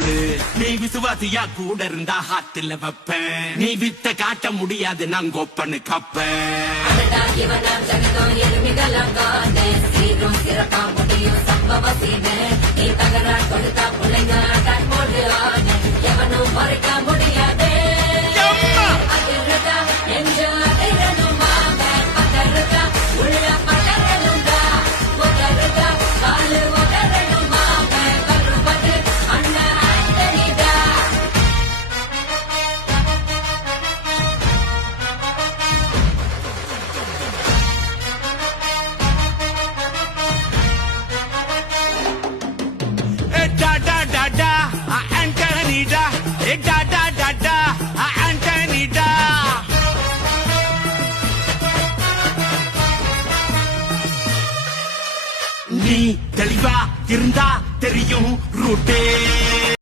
நீ விசுவாசியா கூட இருந்தா ஹாத்துல வைப்பேன். நீ வித்த காட்ட முடியாது நான் கோப்பன்னு கப்பேன். நீ தகரா கொடுத்தா பிள்ளைங்க எவனும் மறைக்க முடியாது. நீ தெளிவா இருந்தா